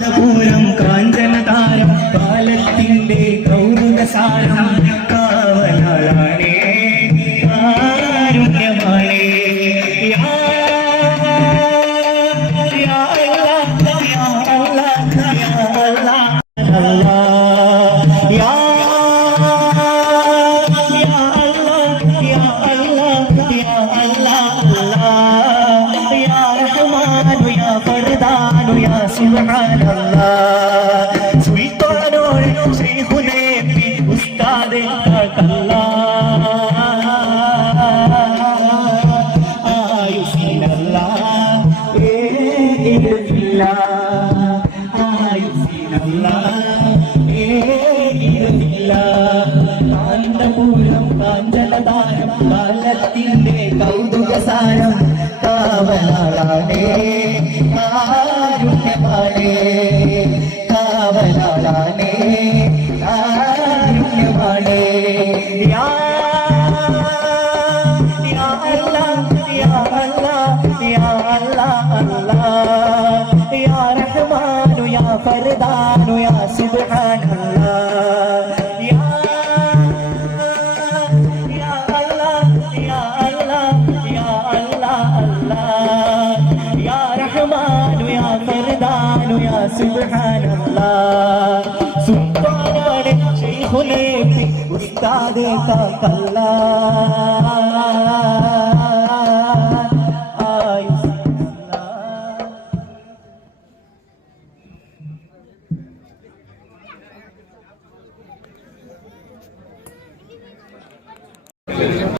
പൂരം കാഞ്ചനതാരം കാലത്തിന്റെ കൗതുകസാരം കാവലാളാണേ കാരുണ്യമാണേ യാ അല്ലാഹ് യാ അല്ലാഹ് യാ അല്ലാഹ് യാ അല്ലാഹ് യാ അല്ലാഹ് യാ അല്ലാഹ് യാ റഹ്മാനു യാ ഫർദാനു യാ സുബ്ഹാനല്ലാഹ് സുൽത്താനോട് ശൈഖുനേ ഉസ്താദേ കാന്തപൂരം കാഞ്ചനതാരം കാലത്തിന്റെ കൗതുകസാരം കാവലാളാണേ കാരുണ്യമാണേ കാവലാളാണേ കാരുണ്യമാണേ യാ അല്ലാഹ് യാ അല്ലാഹ് യാ അല്ലാഹ് അല്ലാഹ് യാ റഹ്മാനു യാ ഫർദാനു യാ സുബ്ഹാനല്ലാഹ് യാ അല്ലാഹ് യാ അല്ലാഹ് യാ അല്ലാഹ് അല്ലാഹ് യാ റഹ്മാനു യാ ഫർദാനു യാ സുബ്ഹാനല്ലാഹ് സുബ്ഹാനല്ലാഹ് ശൈഖുനേ ഉസ്താദേ തഖല്ലാഹ്